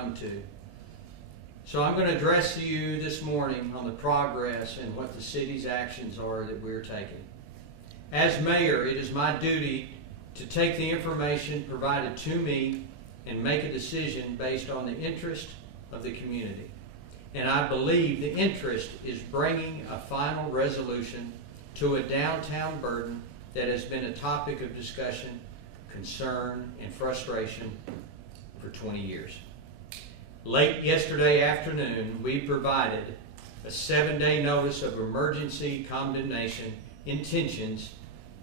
come to. So I'm going to address you this morning on the progress and what the city's actions are that we're taking. As mayor, it is my duty to take the information provided to me and make a decision based on the interest of the community. And I believe the interest is bringing a final resolution to a downtown burden that has been a topic of discussion, concern, and frustration for 20 years. Late yesterday afternoon, we provided a 7-day notice of emergency condemnation intentions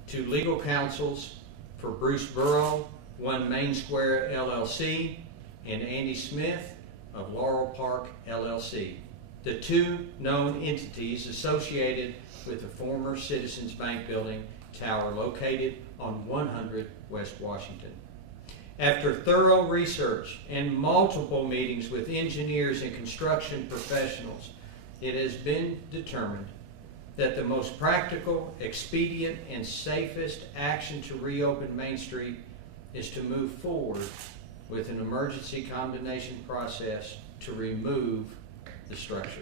to legal counsels for Bruce Burrow, One Main Square LLC, and Andy Smith of Laurel Park LLC, the two known entities associated with the former Citizens Bank building tower located on 100 West Washington. After thorough research and multiple meetings with engineers and construction professionals, it has been determined that the most practical, expedient, and safest action to reopen Main Street is to move forward with an emergency condemnation process to remove the structure.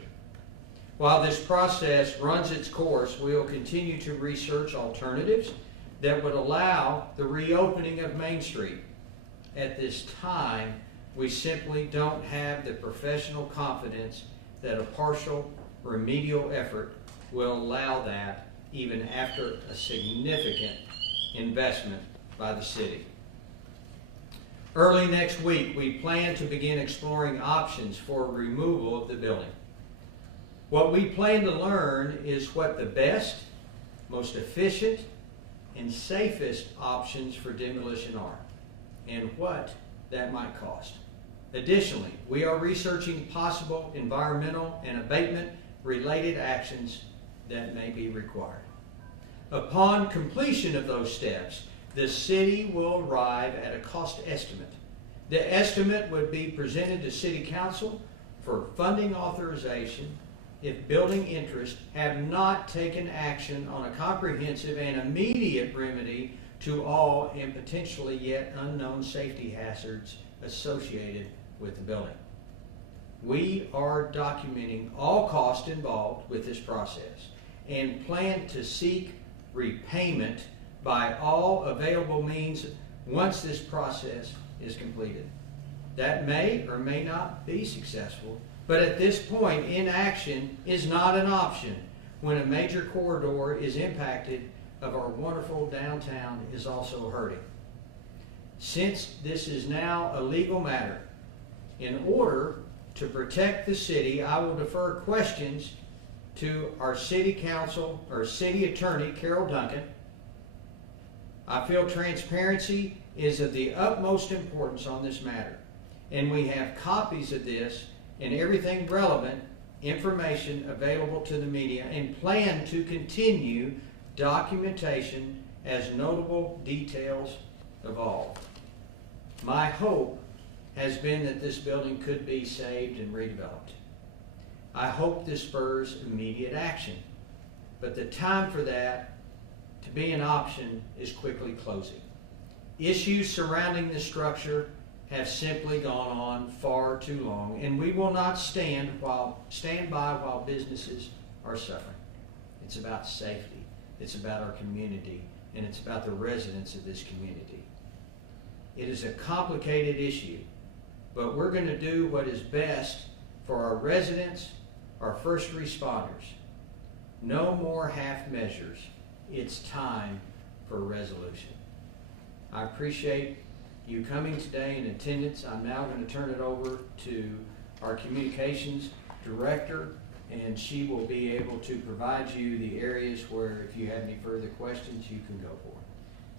While this process runs its course, we will continue to research alternatives that would allow the reopening of Main Street. At this time, we simply don't have the professional confidence that a partial remedial effort will allow that even after a significant investment by the city. Early next week, we plan to begin exploring options for removal of the building. What we plan to learn is what the best, most efficient, and safest options for demolition are, and what that might cost. Additionally, we are researching possible environmental and abatement-related actions that may be required. Upon completion of those steps, the city will arrive at a cost estimate. The estimate would be presented to City Council for funding authorization if building interests have not taken action on a comprehensive and immediate remedy to all and potentially yet unknown safety hazards associated with the building. We are documenting all costs involved with this process and plan to seek repayment by all available means once this process is completed. That may or may not be successful, but at this point, inaction is not an option when a major corridor is impacted of our wonderful downtown is also hurting. Since this is now a legal matter, in order to protect the city, I will defer questions to our city council or city attorney, Carol Duncan. I feel transparency is of the utmost importance on this matter, and we have copies of this and everything relevant information available to the media and plan to continue documentation as notable details evolve. My hope has been that this building could be saved and redeveloped. I hope this spurs immediate action, but the time for that to be an option is quickly closing. Issues surrounding the structure have simply gone on far too long, and we will not stand by while businesses are suffering. It's about safety, it's about our community, and it's about the residents of this community. It is a complicated issue, but we're going to do what is best for our residents, our first responders. No more half measures. It's time for resolution. I appreciate you coming today in attendance. I'm now going to turn it over to our communications director, and she will be able to provide you the areas where if you have any further questions, you can go for.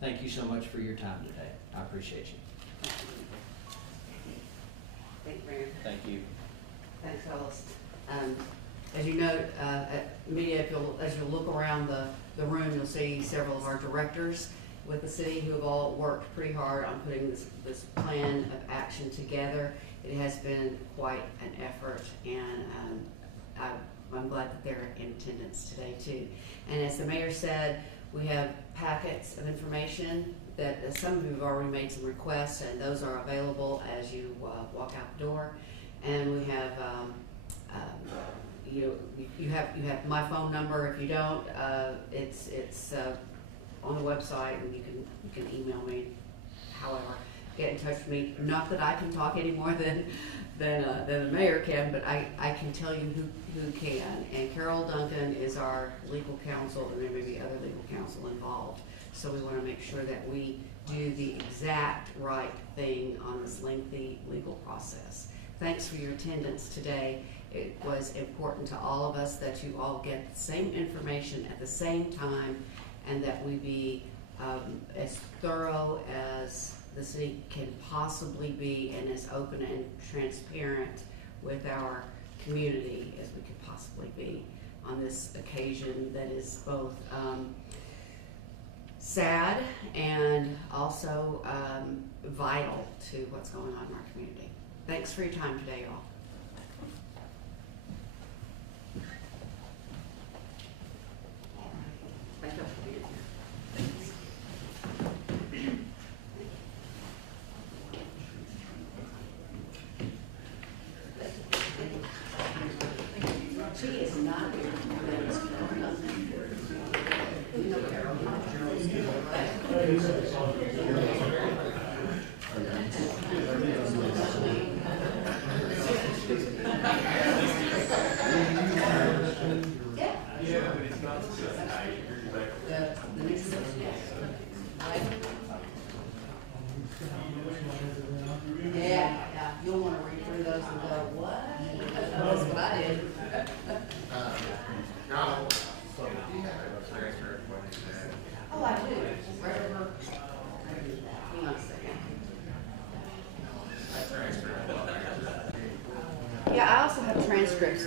Thank you so much for your time today. I appreciate you. Thank you, Mayor. Thank you. Thanks, fellas. As you note, at media, as you look around the room, you'll see several of our directors with the city who have all worked pretty hard on putting this plan of action together. It has been quite an effort, and I'm glad that they're in attendance today too. And as the mayor said, we have packets of information that some of you have already made some requests, and those are available as you walk out the door. And we have, you have my phone number. If you don't, it's on the website, and you can email me. However, get in touch with me. Not that I can talk any more than the mayor can, but I can tell you who can. And Carol Duncan is our legal counsel, and there may be other legal counsel involved. So we want to make sure that we do the exact right thing on this lengthy legal process. Thanks for your attendance today. It was important to all of us that you all get the same information at the same time, and that we be as thorough as the city can possibly be, and as open and transparent with our community as we could possibly be on this occasion that is both sad and also vital to what's going on in our community. Thanks for your time today, y'all. Thank you for being here. She is not here. You know Carol, not Jonesboro, right? Yeah. The next section, yes. Yeah, you'll want to read through those and go, what? That's what I did. Oh, I do. Right over. Hang on a second. Yeah, I also have transcripts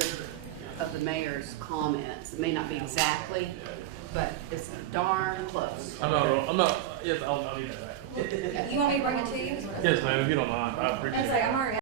of the mayor's comments. It may not be exactly, but it's darn close. I'm not, yes, I'll need that back. You want me to bring it to you? Yes, ma'am, if you don't mind, I appreciate it. I'm already